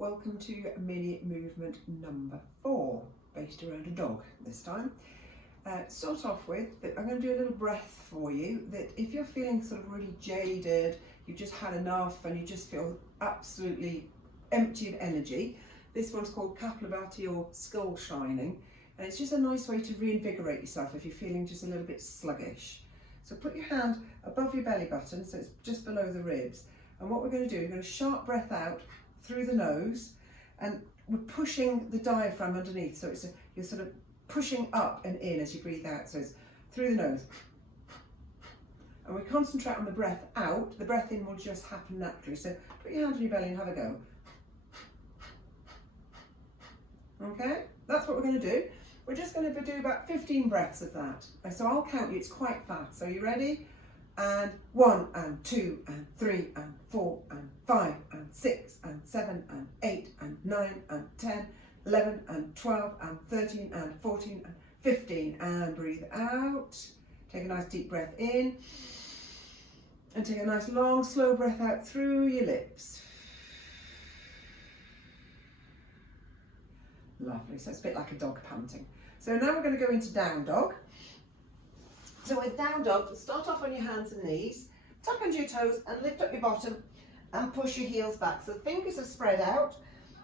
Welcome to mini movement number 4, based around a dog this time. Start off with, I'm going to do a little breath for you, that if you're feeling sort of really jaded, you've just had enough and you just feel absolutely empty of energy, this one's called Kapalabhati or skull shining, and it's just a nice way to reinvigorate yourself if you're feeling just a little bit sluggish. So put your hand above your belly button, so it's just below the ribs, and what we're going to do, we're going to sharp breath out through the nose, and we're pushing the diaphragm underneath, so you're sort of pushing up and in as you breathe out, so it's through the nose. And we concentrate on the breath out. The breath in will just happen naturally, so put your hand on your belly and have a go. Okay, that's what we're going to do. We're just going to do about 15 breaths of that. So I'll count you, it's quite fast. So you ready? And 1 and 2 and 3 and 4 and 5 and 6 and 7 and 8 and 9 and 10, 11 and 12 and 13 and 14 and 15. And breathe out. Take a nice deep breath in. And take a nice long slow breath out through your lips. Lovely, so it's a bit like a dog panting. So now we're going to go into down dog. So with down dog, start off on your hands and knees, tuck under your toes and lift up your bottom and push your heels back. So the fingers are spread out.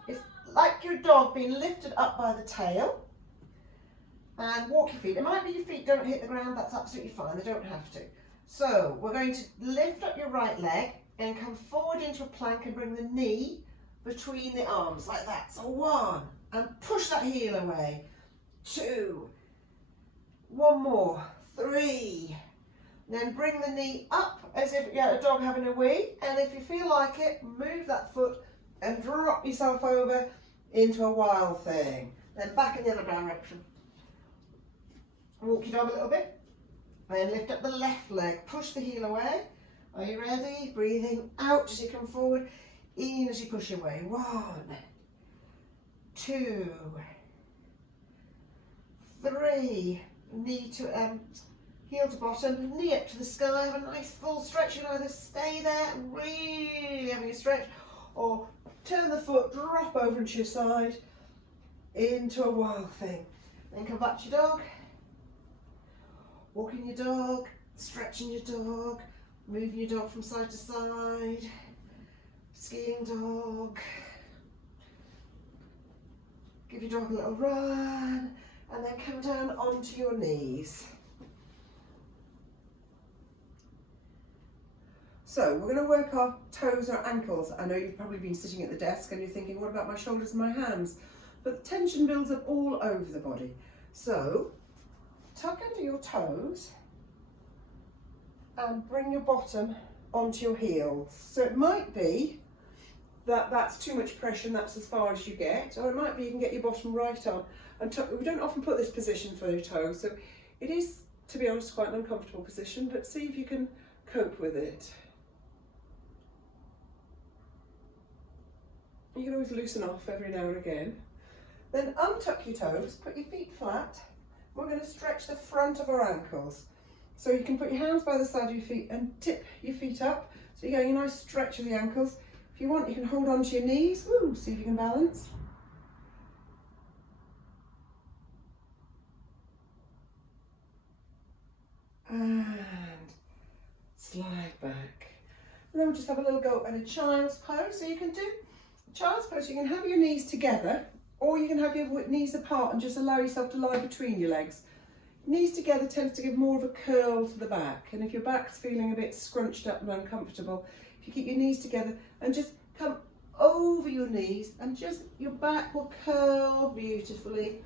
It's like your dog being lifted up by the tail. And walk your feet. It might be your feet don't hit the ground, that's absolutely fine, they don't have to. So we're going to lift up your right leg and come forward into a plank and bring the knee between the arms like that. So 1, and push that heel away. 2, 1 more. 3, then bring the knee up as if you had a dog having a wee, and if you feel like it, move that foot and drop yourself over into a wild thing. Then back in the other direction. Walk your dog a little bit, then lift up the left leg, push the heel away. Are you ready? Breathing out as you come forward, in as you push away. 1, 2, 3, knee to heel to bottom, knee up to the sky, have a nice full stretch. You can either stay there, really having a stretch, or turn the foot, drop over into your side, into a wild thing. Then come back to your dog, walking your dog, stretching your dog, moving your dog from side to side, skiing dog. Give your dog a little run, and then come down onto your knees. So we're going to work our toes or ankles. I know you've probably been sitting at the desk and you're thinking, what about my shoulders and my hands? But the tension builds up all over the body. So tuck under your toes and bring your bottom onto your heels. So it might be that that's too much pressure and that's as far as you get, or it might be you can get your bottom right on. And we don't often put this position for your toes, so it is, to be honest, quite an uncomfortable position, but see if you can cope with it. You can always loosen off every now and again. Then untuck your toes, put your feet flat. We're going to stretch the front of our ankles. So you can put your hands by the side of your feet and tip your feet up. So you're getting a nice stretch of the ankles. If you want, you can hold on to your knees. Woo, see if you can balance. And slide back. And then we'll just have a little go at a child's pose. So you can do child's pose, you can have your knees together, or you can have your knees apart and just allow yourself to lie between your legs. Knees together tends to give more of a curl to the back, and if your back's feeling a bit scrunched up and uncomfortable, if you keep your knees together and just come over your knees, and just your back will curl beautifully.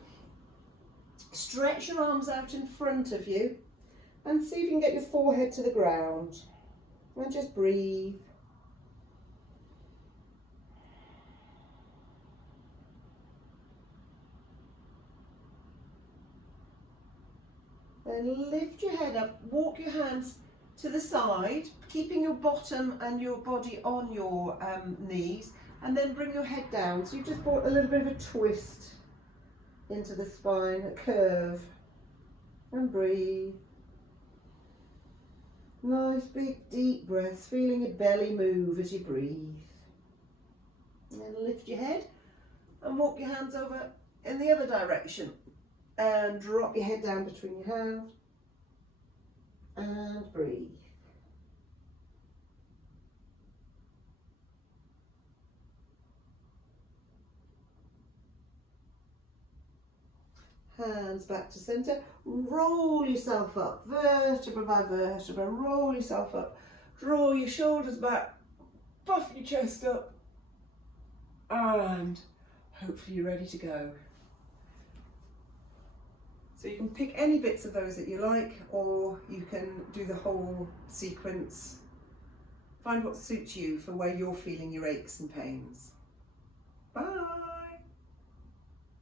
Stretch your arms out in front of you and see if you can get your forehead to the ground, and just breathe. Then lift your head up, walk your hands to the side, keeping your bottom and your body on your knees, and then bring your head down. So you've just brought a little bit of a twist into the spine, a curve, and breathe. Nice big deep breaths, feeling your belly move as you breathe. And then lift your head and walk your hands over in the other direction. And drop your head down between your hands. And breathe. Hands back to centre. Roll yourself up, vertebra by vertebra. Roll yourself up. Draw your shoulders back. Puff your chest up. And hopefully you're ready to go. So you can pick any bits of those that you like, or you can do the whole sequence. Find what suits you for where you're feeling your aches and pains. Bye.